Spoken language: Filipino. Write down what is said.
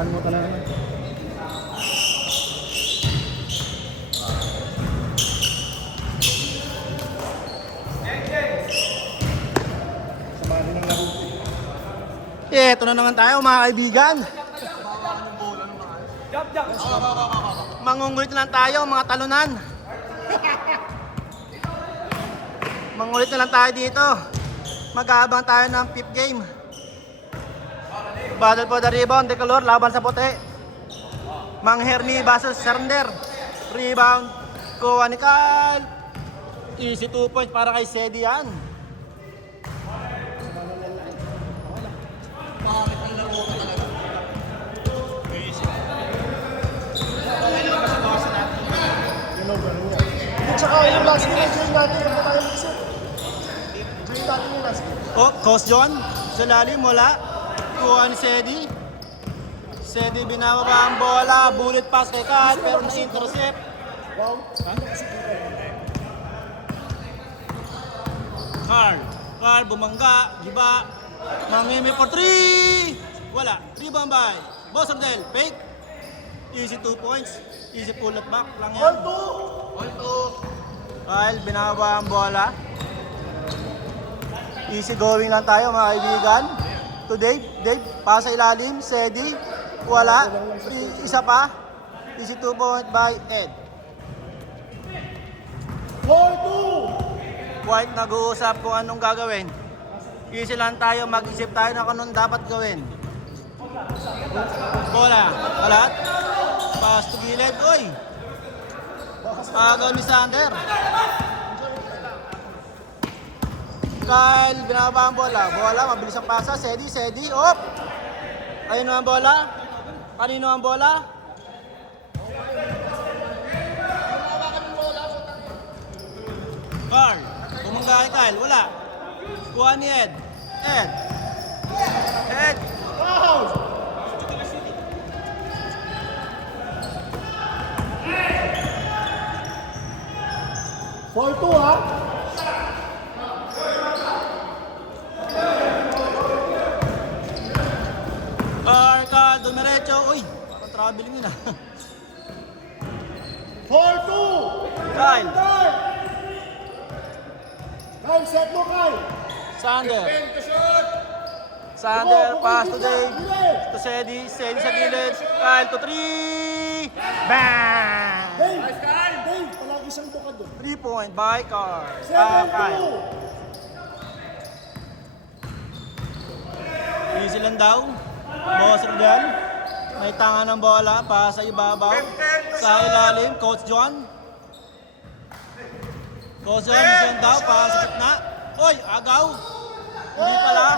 Nakalimutan na naman. Sabali ng laro. Eto na naman tayo mga kaibigan. Mangungulit na lang tayo mga talunan. Mangungulit na lang tayo dito. Mag-aabang tayo ng 5th game. Battle for the rebound, Decolor, laban sa puti. Mang Herni versus Sander. Rebound, kuha ni Kyle. Easy 2 points para kay Sedi yan. At saka yung last game, enjoy natin. Huwag na tayo mag-isip. Enjoy natin yung last game. Oh, Coach John, sa lalim, wala. Kuha ni Sedi. Sedi binababa ang bola, bullet pass kay Kyle, pero na-intercept. Wow. Carl, bumangga, giba. Mangimi for 3! Wala. Rebound by Bosardel, fake. Easy 2 points. Easy pull-up back lang yan. All two. Kyle, binababa ang bola. Easy going lang tayo mga kaibigan. To Dave, pasa ilalim, Sedi, wala, isa pa. Easy 2 point by Ed. 4-2. White nag-uusap kung anong gagawin. Easy lang tayo, mag-isip tayo na kung anong dapat gawin. Bola, alat. Pass to gilid, uy. Agaw ni Sander. Kyle, binababa ang bola. Bola, mabilis ang pasa. Sedi, op! Kanino ang bola? Kanino ang bola? Carl, bumangga kay Kyle, wala. Kuha ni Ed. Wow. Four two ha? Carl, dumiretso. Uy, parang traveling yun ah. 4-2. Kyle, Kyle, set mo Kyle. Sander, pass to Dave. To Sedi sa gilid. Kyle to 3! Bang! Dave, palagi isang tukad doon. 3 point by Carl. 7-2. Kyle. Easy lang daw. Boss Rodel. May tanga ng bola. Pa sa ibabaw. Sa ilalim. Coach John. Coach John, isang daw. Pa sa gitna. Oy, agaw. Hindi pala.